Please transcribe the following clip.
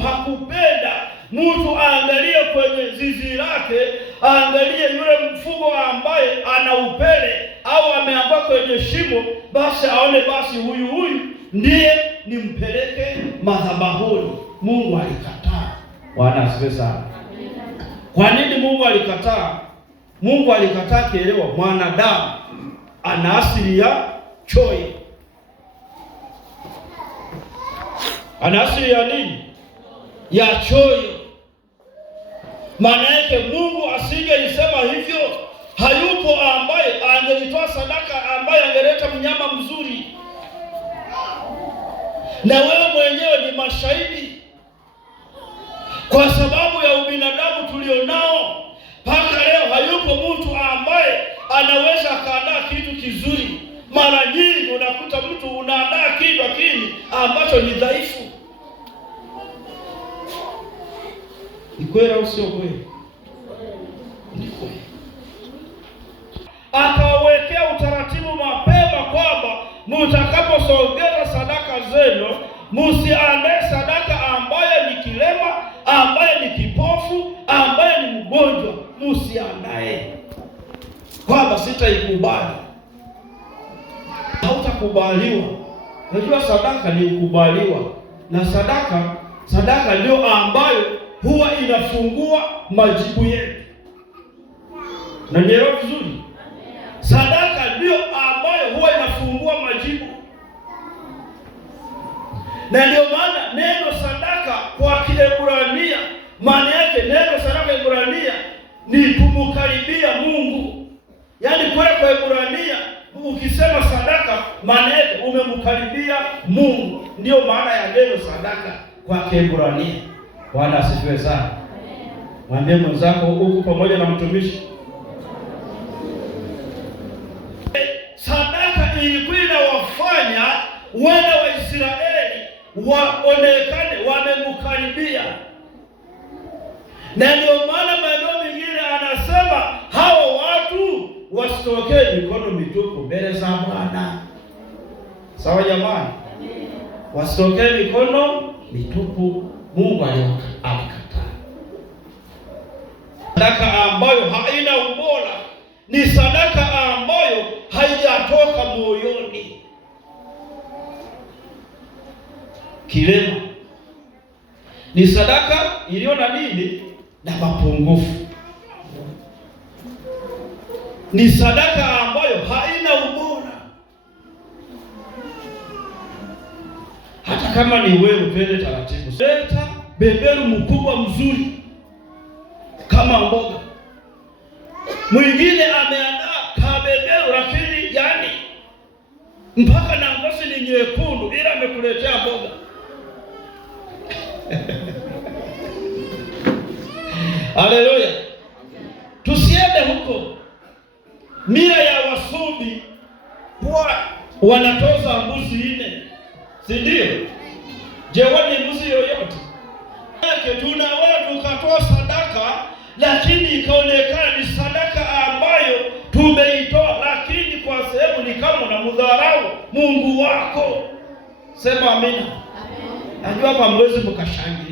hakupenda mtu aangalie kwenye zizi lake, aangalie yule mfugo ambaye ana upele au ameanguka kwenye shimo, basi aone basi huyu ndiye nimpeleke madhabahuni. Mungu alikataa. Bwana asifiwe sana. Kwa nini Mungu alikataa? Mungu alikataa kielewa, mwanadamu ana asili ya choyo. Ana asili ya nini? Ya choyo. Maana yake Mungu asingelisema hivyo, hayupo ambaye angelitoa sadaka ambaye angeleta mnyama mzuri. Na wewe mwenyewe ni mashahidi. Kwa sababu ya ubinadamu tulionao, mpaka leo hayupo mtu ambaye anaweza kaandaa kitu kizuri. Mara nyingi unakuta mtu unaandaa kitu lakini ambacho ni dhaifu. Ni kweli au sio kweli? Ni kweli. Akawekea utaratibu mapema kwamba mtakaposogeza sadaka zenu, msiandae sadaka ambaye ni kilema, ambaye ni kipofu, ambaye ni mgonjwa. Msiandae, kwamba sitaikubali. Hautakubaliwa. Unajua sadaka ni ukubaliwa, na sadaka ndio ambayo huwa inafungua majibu yetu. Na nielewa vizuri, sadaka ndio ambayo huwa inafungua majibu. Na ndio maana neno sadaka kwa Kiebrania, maana yake neno sadaka Kiebrania ni kumkaribia Mungu. Yaani kwa Kiebrania ukisema sadaka, maana yake umemkaribia Mungu. Ndio maana ya neno sadaka kwa Kiebrania. Bwana asifiwe sana. Mwambie mwenzako huku pamoja na mtumishi, sadaka ilikuwa inawafanya wana wa Israeli waonekane wamemkaribia. Na ndio maana maeneo mengine anasema hao watu wasitokee mikono mitupu mbele za Bwana. Sawa jamani? Wasitokee mikono mitupu. Mungu alikataa. Sadaka ambayo haina ubora ni sadaka ambayo haijatoka moyoni. Kilema ni sadaka iliyo na nini? Na mapungufu. Ni sadaka ambayo haina ubora. Hata kama ni wewe, twende taratibu. Leta beberu mkubwa mzuri kama mboga. Mwingine ameandaa kabeberu lakini yani mpaka na ngozi ni nyekundu, ila amekuletea mboga. Haleluya. Tusiende huko. Mila ya Wasubi huwa wanatoza mbuzi 4. Si ndio? Je, wani mbuzi yoyote? Tunaweza tukatoa sadaka lakini ikaonekana ni sadaka ambayo tumeitoa, lakini kwa sehemu ni kama unamdharau Mungu wako. Sema amina. Najua hapa mwezi mkashangilia.